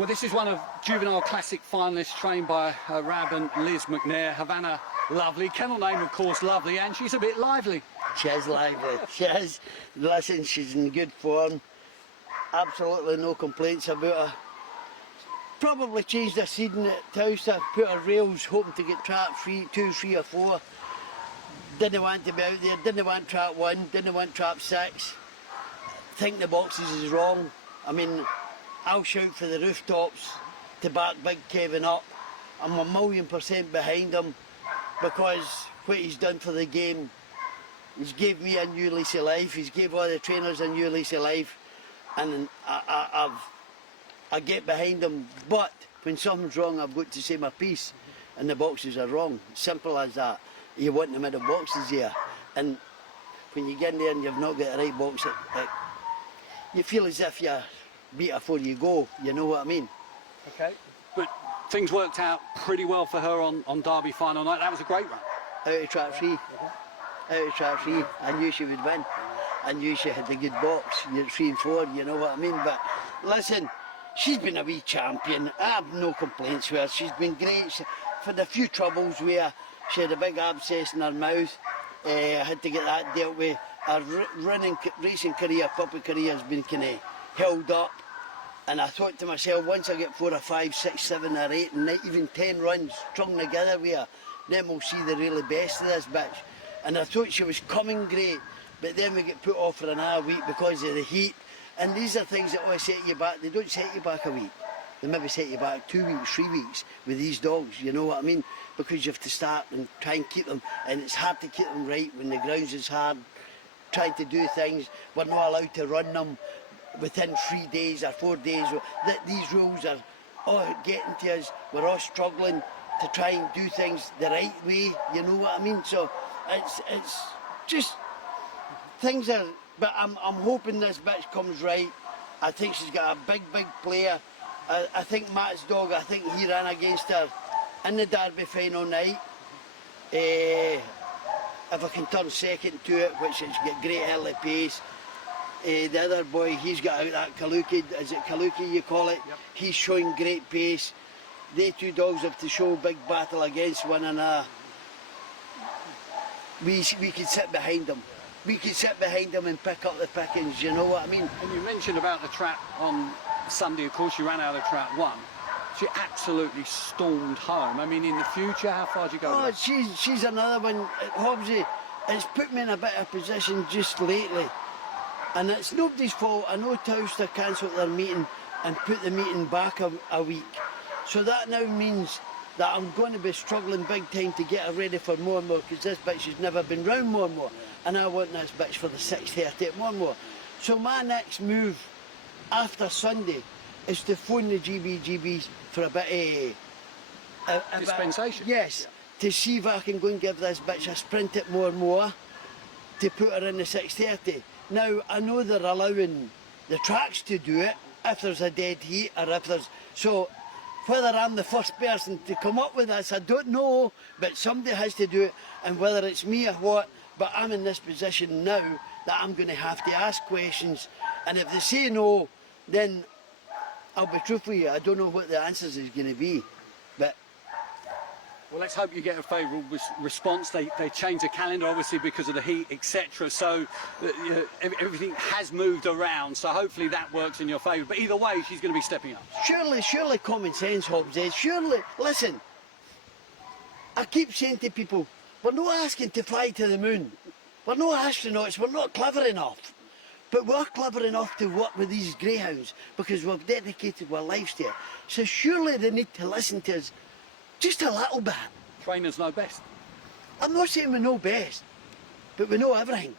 Well, this is one of Juvenile Classic finalists trained by Rab and Liz McNair. Havana, lovely. Kennel name, of course, lovely, and she's a bit lively. She is lively. She is. Listen, she's in good form. Absolutely no complaints about her. Probably changed her seeding at Towcester, put her rails, hoping to get trap 2, 3 or 4. Didn't want to be out there, didn't want trap 1, didn't want trap 6. Think the boxes is wrong. I mean, I'll shout for the rooftops to back Big Kevin up. I'm 1,000,000% behind him because what he's done for the game, he's gave me a new lease of life, he's gave all the trainers a new lease of life, and I get behind him. But when something's wrong, I've got to say my piece, and the boxes are wrong. Simple as that. You want the middle boxes here, and when you get in there and you've not got the right box, you feel as if you beat before you go, you know what I mean? Okay. But things worked out pretty well for her on Derby final night. That was a great run. Out of trap 3. Out of trap 3. I knew she would win. I knew she had a good box. You're 3 and 4, you know what I mean? But listen, she's been a wee champion. I have no complaints with her. She's been great. For the few troubles where she had a big abscess in her mouth, I had to get that dealt with. Her racing career, puppy career has been kind of held up. And I thought to myself, once I get 4 or 5, 6, 7 or 8 and even 10 runs strung together with her, then we'll see the really best of this bitch. And I thought she was coming great, but then we get put off for another week because of the heat. And these are things that always set you back. They don't set you back a week. They maybe set you back 2 weeks, 3 weeks with these dogs, you know what I mean? Because you have to start and try and keep them, and it's hard to keep them right when the grounds is hard. Trying to do things, we're not allowed to run them within 3 days or 4 days. These rules are all getting to us. We're all struggling to try and do things the right way, you know what I mean? So it's just things are, but I'm hoping this bitch comes right. I think she's got a big player. I think Matt's dog, I think he ran against her in the Derby final night. If I can turn second to it, which has got great early pace. The other boy, he's got out that Kaluki, is it Kaluki you call it? Yep. He's showing great pace. They 2 dogs have to show big battle against one another. We could sit behind them. We could sit behind them and pick up the pickings, you know what I mean? And you mentioned about the trap on Sunday, of course you ran out of trap 1. She absolutely stormed home. I mean, in the future, how far do you go? Oh, she's another one. Hobbsy, it's put me in a bit of position just lately. And it's nobody's fault. I know Towcester cancelled their meeting and put the meeting back a week. So that now means that I'm going to be struggling big time to get her ready for more because this bitch has never been round more. And I want this bitch for the 6:30 at more. So my next move after Sunday is to phone the GBGBs for a bit of dispensation. Yes, to see if I can go and give this bitch a sprint at more to put her in the 6:30. Now I know they're allowing the tracks to do it if there's a dead heat or if there's so. Whether I'm the first person to come up with this, I don't know, but somebody has to do it, and whether it's me or what, but I'm in this position now that I'm going to have to ask questions, and if they say no, then I'll be truthful with you, I don't know what the answers is going to be, but... Well, let's hope you get a favourable response. They changed the calendar, obviously, because of the heat, etc. So everything has moved around, so hopefully that works in your favour. But either way, she's going to be stepping up. Surely common sense, Hobbs is. Surely, listen, I keep saying to people, we're not asking to fly to the moon. We're not astronauts, we're not clever enough. But we're clever enough to work with these greyhounds because we've dedicated our lives to it. So surely they need to listen to us just a little bit. Trainers know best. I'm not saying we know best, but we know everything.